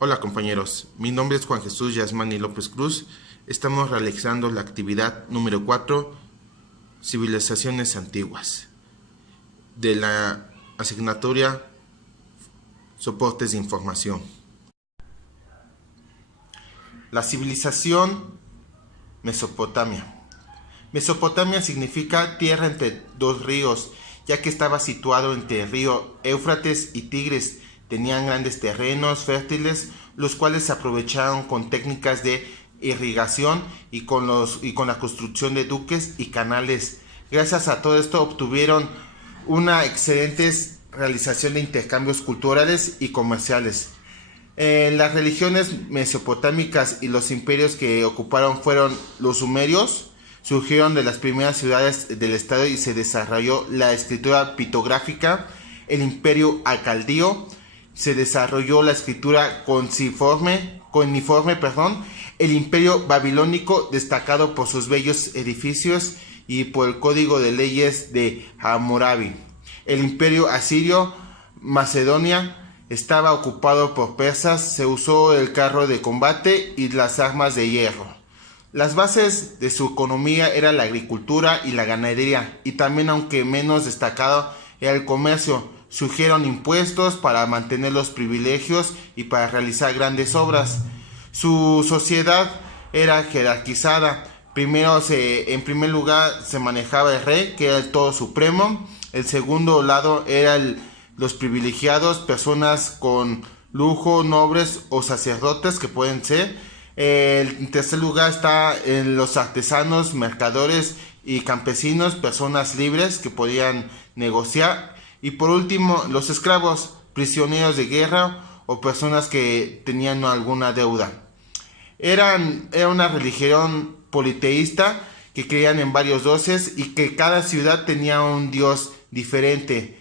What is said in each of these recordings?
Hola compañeros, mi nombre es Juan Jesús Yasmani López Cruz. Estamos realizando la actividad número 4, Civilizaciones Antiguas, de la asignatura Soportes de Información. La civilización Mesopotamia. Mesopotamia significa tierra entre dos ríos, ya que estaba situado entre el río Éufrates y Tigris. Tenían grandes terrenos fértiles, los cuales se aprovecharon con técnicas de irrigación y con la construcción de duques y canales. Gracias a todo esto obtuvieron una excelente realización de intercambios culturales y comerciales. Las religiones mesopotámicas y los imperios que ocuparon fueron los sumerios. Surgieron de las primeras ciudades del estado y se desarrolló la escritura pictográfica. El imperio acaldeo, se desarrolló la escritura cuneiforme. El imperio babilónico, destacado por sus bellos edificios y por el código de leyes de Hammurabi. El imperio asirio, Macedonia, estaba ocupado por persas. Se usó el carro de combate y las armas de hierro. Las bases de su economía eran la agricultura y la ganadería, y también, aunque menos destacado, era el comercio. Surgieron impuestos para mantener los privilegios y para realizar grandes obras. Su sociedad era jerarquizada. En primer lugar se manejaba el rey, que era el todo supremo. El segundo lado eran los privilegiados, personas con lujo, nobles o sacerdotes que pueden ser. En tercer lugar está en los artesanos, mercadores y campesinos, personas libres que podían negociar. Y por último, los esclavos, prisioneros de guerra o personas que tenían alguna deuda. Era una religión politeísta que creían en varios dioses y que cada ciudad tenía un dios diferente.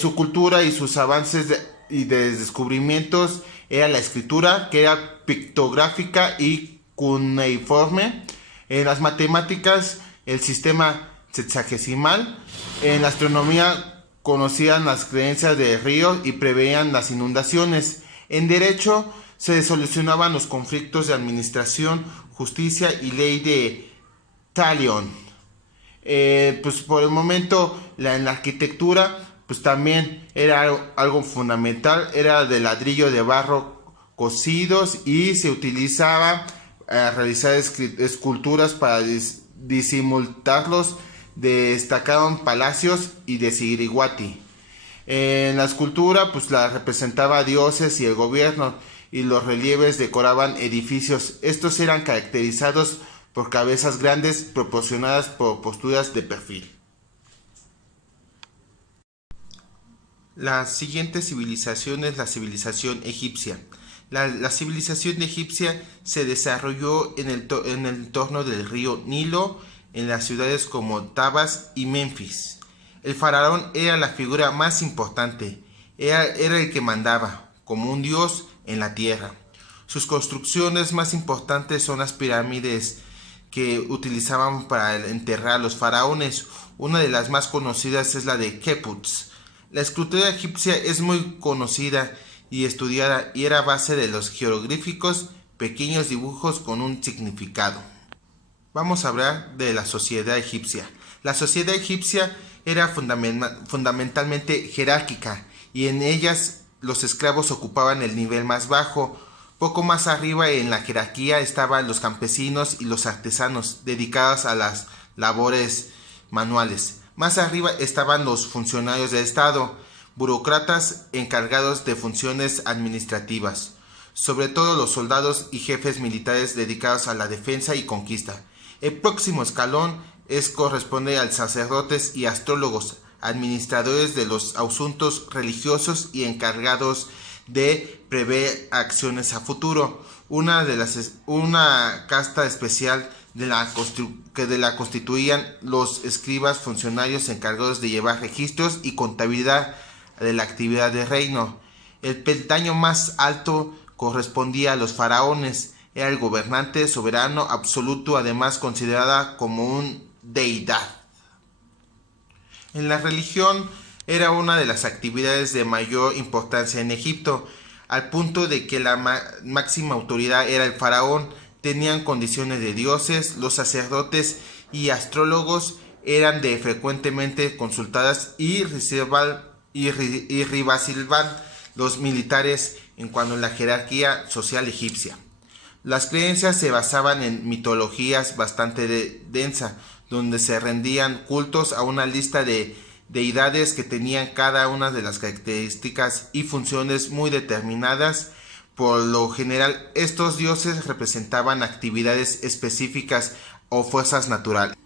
Su cultura y sus avances de descubrimientos era la escritura, que era pictográfica y cuneiforme. En las matemáticas, el sistema sexagesimal. En la astronomía, conocían las creencias de ríos y preveían las inundaciones. En derecho, se solucionaban los conflictos de administración, justicia y ley de Talión. Pues por el momento, en la arquitectura, pues también era algo fundamental. Era de ladrillo de barro cocidos y se utilizaba a realizar esculturas para disimularlos. Destacaron palacios y de Siriguati. En la escultura, pues la representaba dioses y el gobierno, y los relieves decoraban edificios. Estos eran caracterizados por cabezas grandes proporcionadas por posturas de perfil. La siguiente civilización es la civilización egipcia. La civilización egipcia se desarrolló en el entorno del río Nilo, en las ciudades como Tabas y Memphis. El faraón era la figura más importante, era el que mandaba, como un dios en la tierra. Sus construcciones más importantes son las pirámides que utilizaban para enterrar a los faraones. Una de las más conocidas es la de Khepuz. La escultura egipcia es muy conocida y estudiada y era base de los jeroglíficos, pequeños dibujos con un significado. Vamos a hablar de la sociedad egipcia. La sociedad egipcia era fundamentalmente jerárquica y en ellas los esclavos ocupaban el nivel más bajo. Poco más arriba en la jerarquía estaban los campesinos y los artesanos dedicados a las labores manuales. Más arriba estaban los funcionarios del Estado, burócratas encargados de funciones administrativas, sobre todo los soldados y jefes militares dedicados a la defensa y conquista. El próximo escalón corresponde a sacerdotes y astrólogos, administradores de los asuntos religiosos y encargados de prever acciones a futuro. Una casta especial que la constituían los escribas, funcionarios encargados de llevar registros y contabilidad de la actividad del reino. El peldaño más alto correspondía a los faraones. Era el gobernante soberano absoluto, además considerada como una deidad. En la religión era una de las actividades de mayor importancia en Egipto. al punto de que la máxima autoridad era el faraón. Tenían condiciones de dioses, los sacerdotes y astrólogos eran de frecuentemente consultadas y reservaban los militares en cuanto a la jerarquía social egipcia. Las creencias se basaban en mitologías bastante densa, donde se rendían cultos a una lista de deidades que tenían cada una de las características y funciones muy determinadas. Por lo general, estos dioses representaban actividades específicas o fuerzas naturales.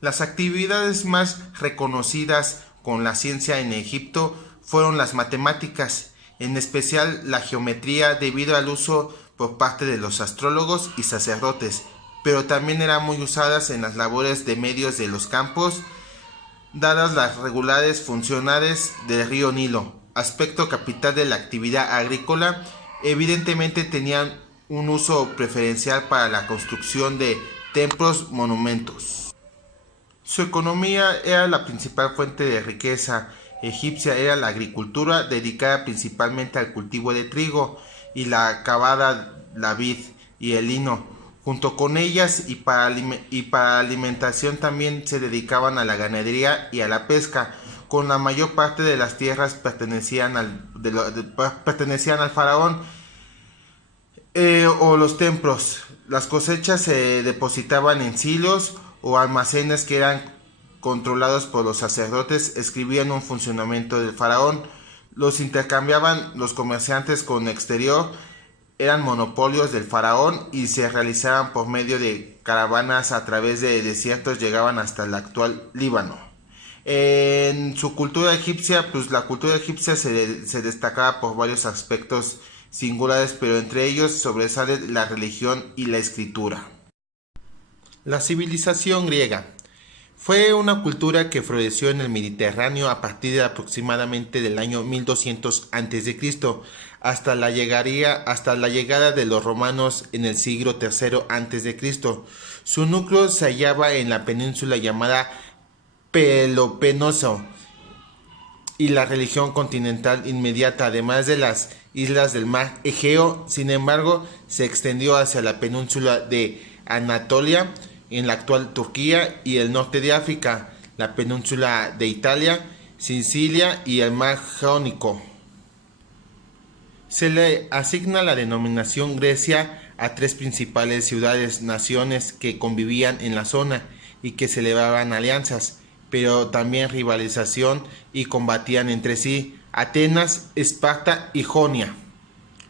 Las actividades más reconocidas con la ciencia en Egipto fueron las matemáticas, en especial la geometría, debido al uso por parte de los astrólogos y sacerdotes, pero también eran muy usadas en las labores de medios de los campos, dadas las regulares funciones del río Nilo, aspecto capital de la actividad agrícola. Evidentemente tenían un uso preferencial para la construcción de templos, monumentos. Su economía era la principal fuente de riqueza egipcia, era la agricultura, dedicada principalmente al cultivo de trigo y la cavada, la vid y el lino. Junto con ellas y para alimentación también se dedicaban a la ganadería y a la pesca. Con la mayor parte de las tierras pertenecían al faraón o los templos. Las cosechas se depositaban en silos o almacenes que eran controlados por los sacerdotes. Escribían un funcionamiento del faraón. Los intercambiaban los comerciantes con el exterior. Eran monopolios del faraón y se realizaban por medio de caravanas a través de desiertos, llegaban hasta el actual Líbano. En su cultura egipcia, pues la cultura egipcia se destacaba por varios aspectos singulares, pero entre ellos sobresale la religión y la escritura. La civilización griega fue una cultura que floreció en el Mediterráneo a partir de aproximadamente del año 1200 a.C. hasta la llegada de los romanos en el siglo III a.C. Su núcleo se hallaba en la península llamada Peloponeso y la región continental inmediata, además de las islas del mar Egeo. Sin embargo, se extendió hacia la península de Anatolia, en la actual Turquía, y el norte de África, la península de Italia, Sicilia y el mar Jónico. Se le asigna la denominación Grecia a tres principales ciudades-naciones que convivían en la zona y que celebraban alianzas, pero también rivalización y combatían entre sí: Atenas, Esparta y Jonia.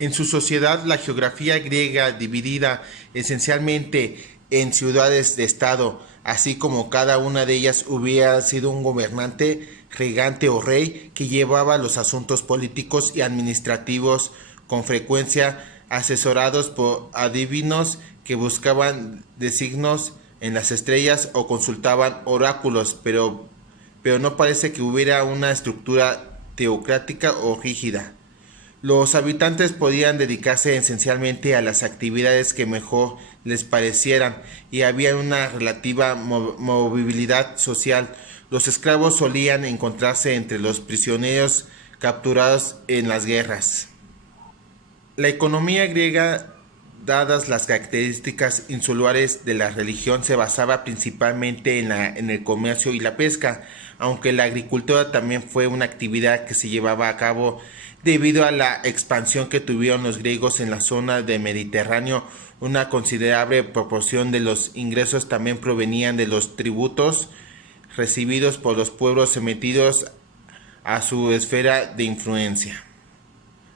En su sociedad, la geografía griega, dividida esencialmente en ciudades de estado, así como cada una de ellas hubiera sido un gobernante, regente o rey que llevaba los asuntos políticos y administrativos, con frecuencia asesorados por adivinos que buscaban designios en las estrellas o consultaban oráculos, pero no parece que hubiera una estructura teocrática o rígida. Los habitantes podían dedicarse esencialmente a las actividades que mejor les parecieran y había una relativa movilidad social. Los esclavos solían encontrarse entre los prisioneros capturados en las guerras. La economía griega, dadas las características insulares de la religión, se basaba principalmente en el comercio y la pesca, aunque la agricultura también fue una actividad que se llevaba a cabo debido a la expansión que tuvieron los griegos en la zona del Mediterráneo. Una considerable proporción de los ingresos también provenían de los tributos recibidos por los pueblos sometidos a su esfera de influencia.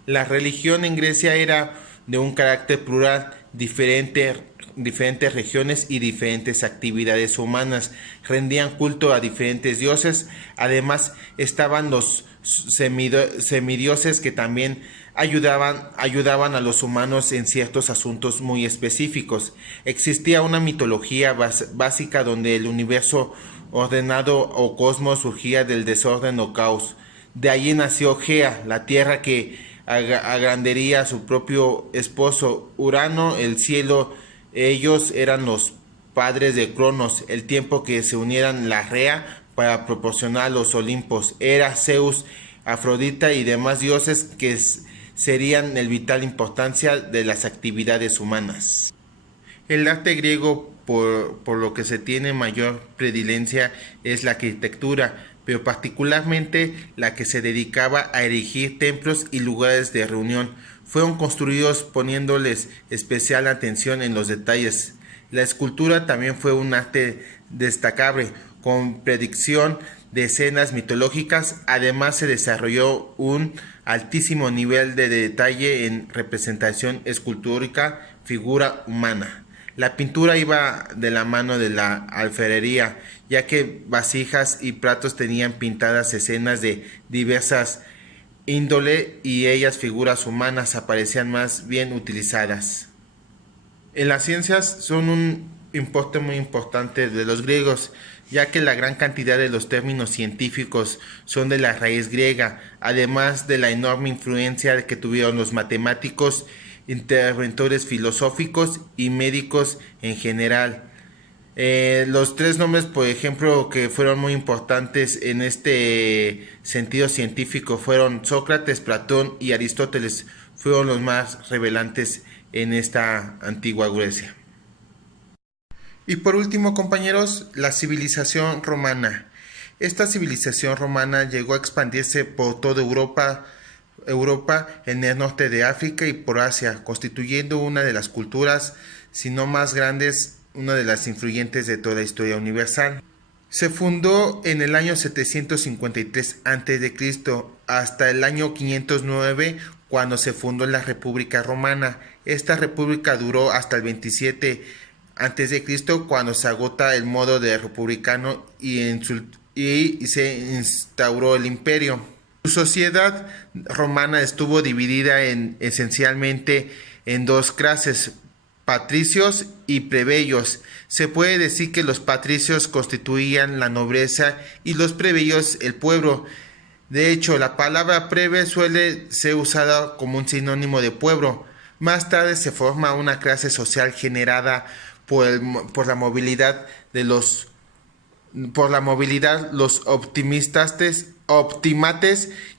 La religión en Grecia era de un carácter plural, diferentes regiones y diferentes actividades humanas rendían culto a diferentes dioses. Además estaban los semidioses, que también ayudaban a los humanos en ciertos asuntos muy específicos. Existía una mitología básica donde el universo ordenado o cosmos surgía del desorden o caos. De allí nació Gea, la tierra que agrandaría a su propio esposo Urano, el cielo. Ellos eran los padres de Cronos, el tiempo que se unieran la Rea para proporcionar los Olimpos. Hera, Zeus, Afrodita y demás dioses que serían el vital importancia de las actividades humanas. El arte griego, por lo que se tiene mayor predilencia, es la arquitectura, pero particularmente la que se dedicaba a erigir templos y lugares de reunión. Fueron construidos poniéndoles especial atención en los detalles. La escultura también fue un arte destacable, con predicción de escenas mitológicas. Además se desarrolló un altísimo nivel de detalle en representación escultórica, figura humana. La pintura iba de la mano de la alfarería, ya que vasijas y platos tenían pintadas escenas de diversas índole y ellas figuras humanas aparecían más bien utilizadas. En las ciencias son un importe muy importante de los griegos, ya que la gran cantidad de los términos científicos son de la raíz griega, además de la enorme influencia que tuvieron los matemáticos, interventores filosóficos y médicos en general. Los tres nombres, por ejemplo, que fueron muy importantes en este sentido científico fueron Sócrates, Platón y Aristóteles. Fueron los más revelantes en esta antigua Grecia. Y por último, compañeros, la civilización romana. Esta civilización romana llegó a expandirse por toda Europa, en el norte de África y por Asia, constituyendo una de las culturas, si no más grandes, una de las influyentes de toda la historia universal. Se fundó en el año 753 a.C. hasta el año 509, cuando se fundó la República Romana. Esta república duró hasta el 27 a.C., cuando se agota el modo de republicano y se instauró el imperio. Su sociedad romana estuvo dividida esencialmente en dos clases, patricios y plebeyos. Se puede decir que los patricios constituían la nobleza y los plebeyos el pueblo. De hecho, la palabra plebe suele ser usada como un sinónimo de pueblo. Más tarde se forma una clase social generada por la movilidad, los optimates,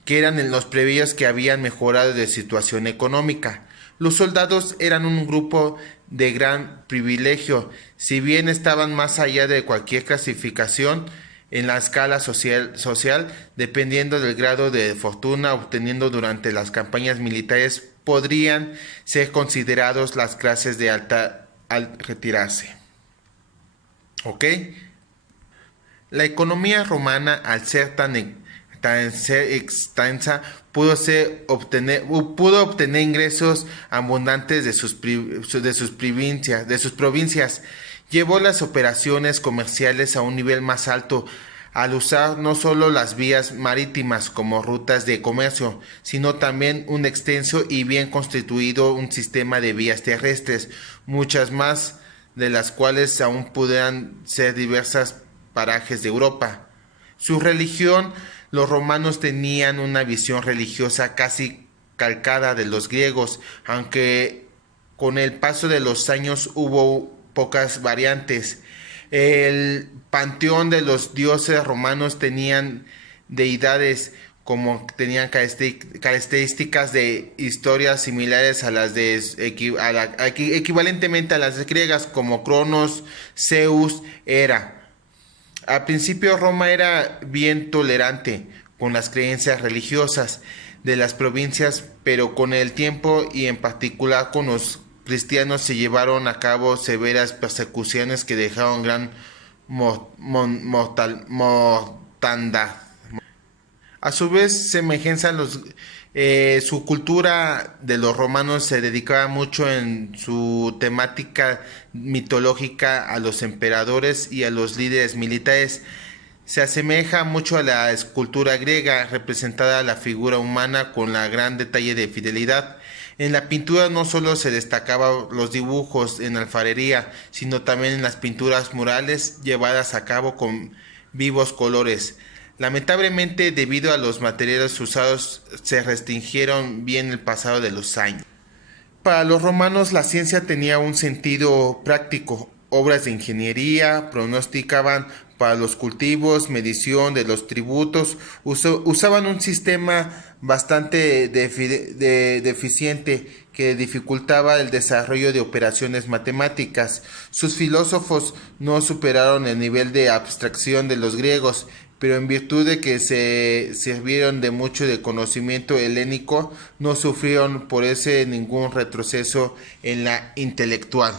que eran los plebeyos que habían mejorado de situación económica. Los soldados eran un grupo de gran privilegio, si bien estaban más allá de cualquier clasificación en la escala social, dependiendo del grado de fortuna obteniendo durante las campañas militares, podrían ser considerados las clases de alta al retirarse. ¿Ok? La economía romana, al ser tan extensa, pudo obtener ingresos abundantes de sus provincias. Llevó las operaciones comerciales a un nivel más alto al usar no solo las vías marítimas como rutas de comercio, sino también un extenso y bien constituido un sistema de vías terrestres, muchas más de las cuales aún pudieran ser diversas parajes de Europa. Su religión, los romanos tenían una visión religiosa casi calcada de los griegos, aunque con el paso de los años hubo pocas variantes. El panteón de los dioses romanos tenían deidades tenían características de historias similares a las equivalentemente a las griegas, como Cronos, Zeus, Hera. Al principio Roma era bien tolerante con las creencias religiosas de las provincias, pero con el tiempo y en particular con los cristianos se llevaron a cabo severas persecuciones que dejaron gran mortandad. A su vez, su cultura de los romanos se dedicaba mucho en su temática mitológica a los emperadores y a los líderes militares. Se asemeja mucho a la escultura griega, representada la figura humana con la gran detalle de fidelidad. En la pintura no solo se destacaban los dibujos en alfarería, sino también en las pinturas murales llevadas a cabo con vivos colores. Lamentablemente, debido a los materiales usados, se restringieron bien el pasado de los años. Para los romanos, la ciencia tenía un sentido práctico. Obras de ingeniería pronosticaban para los cultivos, medición de los tributos. Usaban un sistema bastante deficiente que dificultaba el desarrollo de operaciones matemáticas. Sus filósofos no superaron el nivel de abstracción de los griegos, pero en virtud de que se sirvieron de mucho de conocimiento helénico, no sufrieron por ese ningún retroceso en la intelectual.